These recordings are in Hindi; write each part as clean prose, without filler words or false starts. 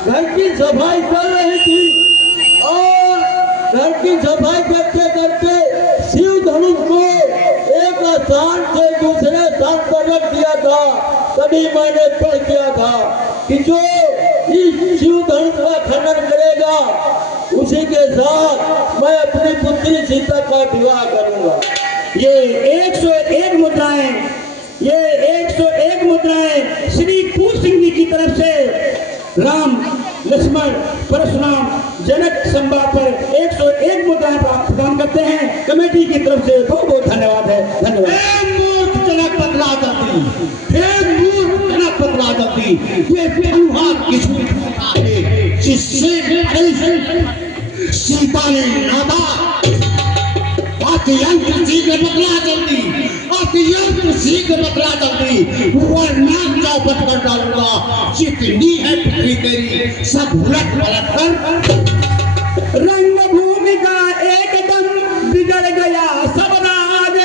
घर की सफाई कर रही थी और घर की सफाई करते करते शिव धनुष को एक स्थान से दूसरे स्थान पर रख दिया था। तभी मैंने तय किया था कि जो इस शिव धनुष का खनन करेगा उसी के साथ मैं अपनी पुत्री सीता का विवाह करूंगा। ये 101 मुद्राएं, ये 101 मुद्राएं श्री कूट सिंह जी की तरफ से राम लक्ष्मण परशुराम जनक संभा पर 101 मुद्राएं प्रदान करते हैं कमेटी की तरफ से। बहुत बहुत धन्यवाद है। धन्यवाद। मूर्ख जनक बदला जाती, मूर्ख जनक बदला जाती, ये व्यवहार किस है जिससे सीता ने नादा अत्यंत शीघ्र बदला जल्दी, अत्यंत शीघ्र बदला जल्दी, वरना चौपट कर डालूंगा। जितनी है पृथ्वी तेरी सब उलट पलट कर। रंगभूमि का एकदम बिगड़ गया सब राज,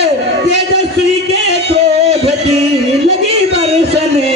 तेजस्वी के क्रोध की लगी बरसने।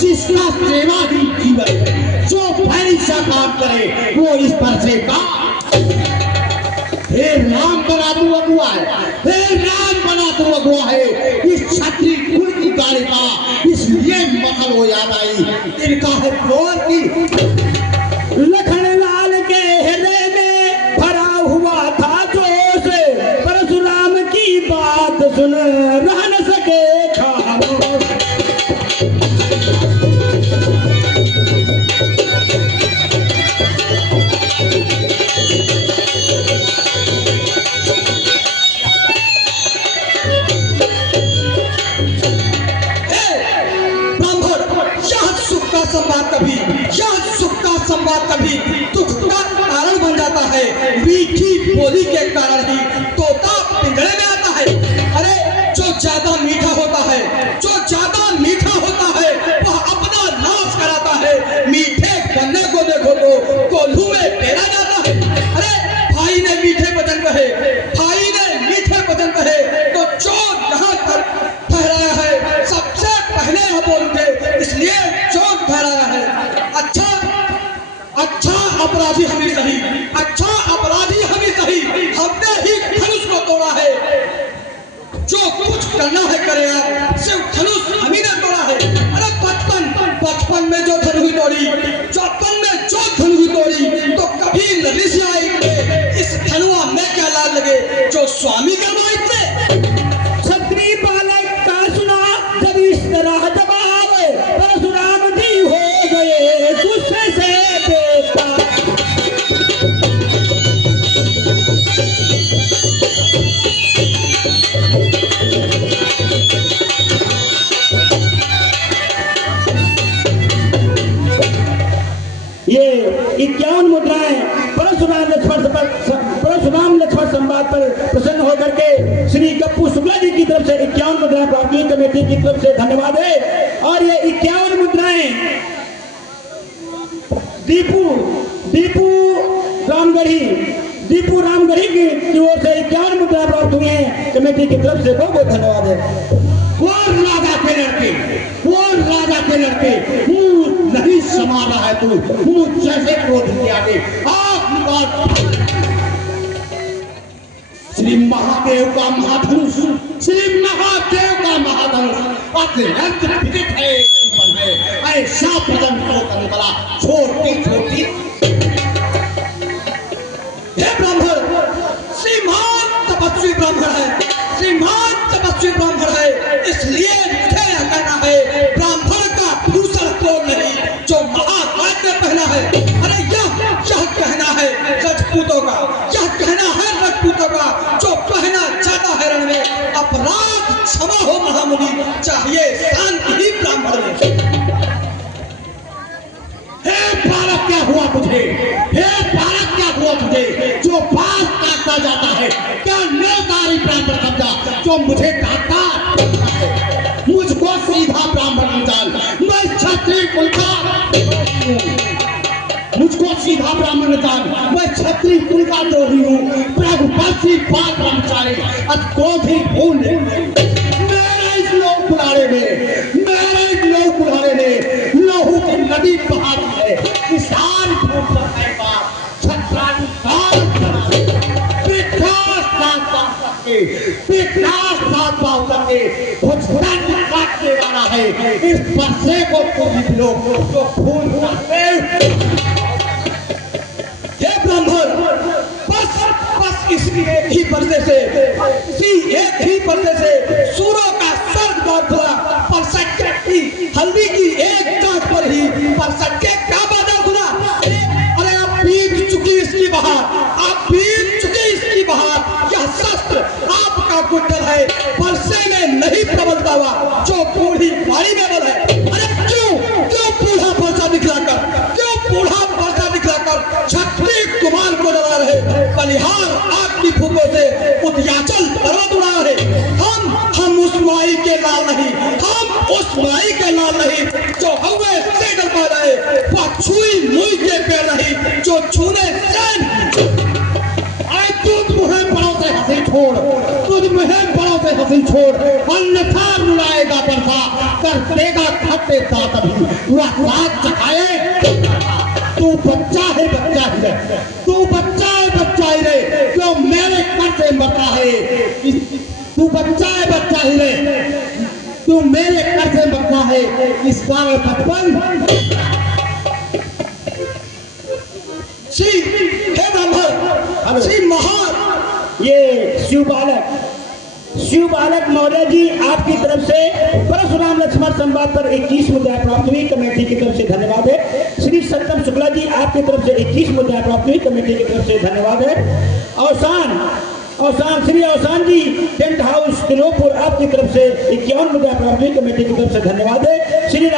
जिसका सेवा ही जीवन, जो भैरी सा काम करे वो इस पर से का। हे राम बना तू अगुआ है, हे राम बना तू अगुआ है। इस छत्री कुल की गाड़ी का इसलिए मसल हो याद आई। इनका है कौन की लखनलाल के हृदय में भरा हुआ था जोश, परशुराम की बात सुन रह न सके खामोश। संवाद कभी दुख का कारण बन जाता है। मीठी बोली के कारण ही तोता पिंजरे में आता है। अरे जो ज्यादा मीठा होता है, जो ज्यादा मीठा होता है वह अपना नाश कराता है। मीठे गन्ने को देखो तो कोल्हू में पेरा जाता है। अरे भाई ने मीठे वचन कहे, भाई ने मीठे वचन कहे तो चोर यहाँ तक ठहराया है। सबसे पहले यह बोल उठे इसलिए चोर ठहराया है। अच्छा अपराधी हमें सही, अच्छा अपराधी हमें सही, हमने ही धनुष को तोड़ा है। जो कुछ करना है करे आप, सिर्फ धनुष हमें ने तोड़ा है। अरे बचपन में जो धनुष तोड़ी, चौपन में जो धनुष तोड़ी तो कभी नरिश आएंगे। इस धनुआ में क्या लाल लगे जो स्वामी का माइक में छत्री बालक का सुना जब इस तरह जवाब, परशुराम जी हो गए गुस्से से बेताब। 51 मुद्राएं परशुराम लक्ष्मण संवाद पर प्रसन्न होकर के श्री गप्पू शुक्ला जी की तरफ से 51 मुद्राएं प्राप्त हुई। कमेटी की तरफ से धन्यवाद है। और ये 51 मुद्राएं दीपू रामगढ़ी की ओर से 51 मुद्राएं प्राप्त हुई हैं। कमेटी की तरफ से बहुत बहुत धन्यवाद है। वो राजा के लड़के मुंह नहीं समा रहा है तू, मुंह जैसे क्रोध किया दे। श्री महादेव का महाधनुष, अत्यंत विदित है। ऐसा प्रदन को करने वाला छोटी हे ब्राह्मण, श्रीमान तपस्वी ब्राह्मण है, इसलिए मुझे यह कहना है, ब्राह्मण का भूषण तो नहीं जो महाकाल में पहना है। अरे यह कहना है राजपूतों का, जो पहना जाता है रण में। अपराध क्षमा हो महामुनि, चाहिए शांति ही ब्राह्मण में। हे बालक क्या हुआ तुझे, जो बात काटता जाता है? क्या नेतारी ब्राह्मण कब्जा जो मुझे काटता है? मुझको सीधा ब्राह्मण जान, मैं क्षत्रिय कुल का, द्रोही हूँ, प्रभुपति पाल ब्रह्मचारी, अक्रोधी भूल। मेरे इस लोक बुढ़ाने में लहू की नदी बहाती है। किसान काटने वाला है। इस परसे को पूरी लोग खून ब्राह्मण बस इसी एक ही पर्दे से सूरों का स्वर्ग दौड़ खुला। परसट की हल्दी की एक गांठ पर ही परसट के क्या बादल खुला। अरे आप पीट चुकी इसकी बहार, यह शस्त्र आपका गुड्डल है, परसे में नहीं प्रबलता हुआ जो बूढ़ी बाड़ी में बल है। अरे क्यों बूढ़ा परसा दिखलाकर क्षत्रिय कुमार को डरा रहे? बलिहार आपकी फूकों से उद्याचल पर्वत उड़ा रहे। हम उस माई के लाल नहीं, जो हवे से डर पा रहे। वह छुई मुई के पेड़ नहीं, जो छूने से हंसी छोड़, अन्यथा रुलाएगा बरसा, कर देगा खट्टे दांत भी वह साथ चखाए। तू बच्चा है क्यों मेरे कर से मरता है? तू बच्चा ही रे, तू मेरे कर से मरता है। इस कारण बचपन हे ब्राह्मण, श्री महान ये शिव बालक मौर्य जी आपकी तरफ से परशुराम लक्ष्मण संवाद पर 21 मुद्राएं प्राप्त हुई। कमेटी की तरफ से धन्यवाद है। श्री सत्यम शुक्ला जी आपकी तरफ से 21 मुद्राएं प्राप्त हुई। कमेटी की तरफ से धन्यवाद है। श्री औसान जी टेंट हाउस तिलोपुर आपकी तरफ से 51 मुद्राएं प्राप्त हुई। कमेटी की तरफ से धन्यवाद है। श्री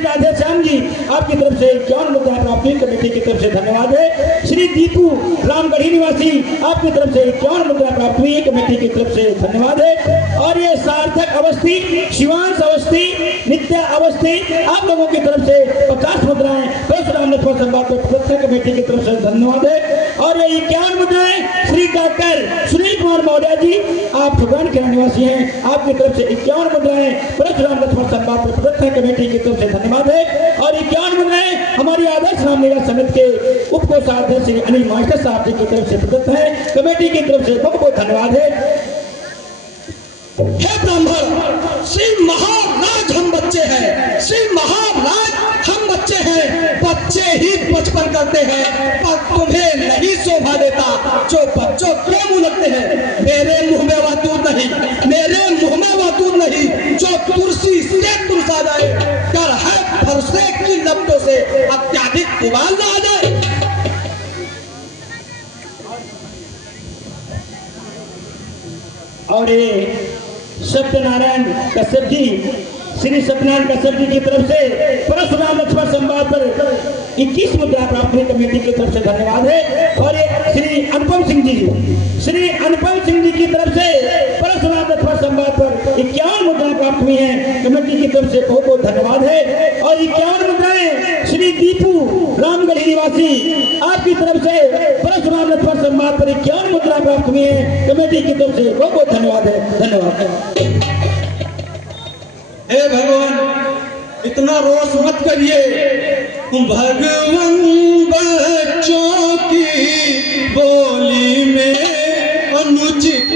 राधेश्याम जी आपकी तरफ से 51 मुद्राएं प्राप्त हुई। कमेटी की तरफ से धन्यवाद है। श्री दीपू रामगढ़ी निवासी आपकी तरफ से 51 मुद्राएं प्राप्त हुई। कमेटी की तरफ से धन्यवाद है। और ये सार्थक अवस्थी, शिवांश अवस्थी, नित्या अवस्थी आप लोगों की तरफ से 50 मुद्राएं परशुराम लक्ष्मण संवाद पर कमेटी की तरफ से धन्यवाद है। और ये 51 मुद्राएं श्री डॉक्टर सुनील कुमार मौर्य जी आप भगवान के निवासी हैं, आपकी तरफ से 51 मुद्राएं परशुराम लक्ष्मण संवाद पर प्रदत्त कमेटी की तरफ से धन्यवाद है। और 51 मुद्राएं हमारी आदर्श रामलीला समिति के उप कोषाध्यक्ष श्री अनिल मास्टर साहब जी की तरफ से प्रदत्त है। कमेटी की तरफ से बहुत बहुत धन्यवाद है। हे ब्राह्मण, श्री महाराज हम बच्चे हैं, बच्चे ही बचपन करते हैं, पर तुम्हें नहीं शोभा देता जो बच्चों के मुंह लगते हैं। मेरे मुंह में वह दूध नहीं जो तुलसी से तुलसा जाए। कर है फरसे की लपटों से अत्याधिक उबाल ना आ जाए। और ये सत्यनारायण कश्यप जी, श्री सत्यनारायण कश्यप जी की तरफ से परशुराम लक्ष्मण संवाद पर 21 मुद्रा प्राप्त हुई। कमेटी की तरफ से धन्यवाद है। और ये श्री अनुपम सिंह जी की तरफ से परशुराम रथ पर संवाद पर 51 मुद्राएं प्राप्त हुई हैं। कमेटी की तरफ से बहुत बहुत धन्यवाद है। और 51 मुद्राएं श्री दीपू रामगढ़ी निवासी आपकी तरफ से परशुराम रथ पर संवाद पर 51 मुद्राएं प्राप्त हुई हैं। कमेटी की तरफ से बहुत बहुत धन्यवाद है। धन्यवाद। हे भगवान, इतना रोष मत करिए। भगवान बच्चों की बोली में अनुचित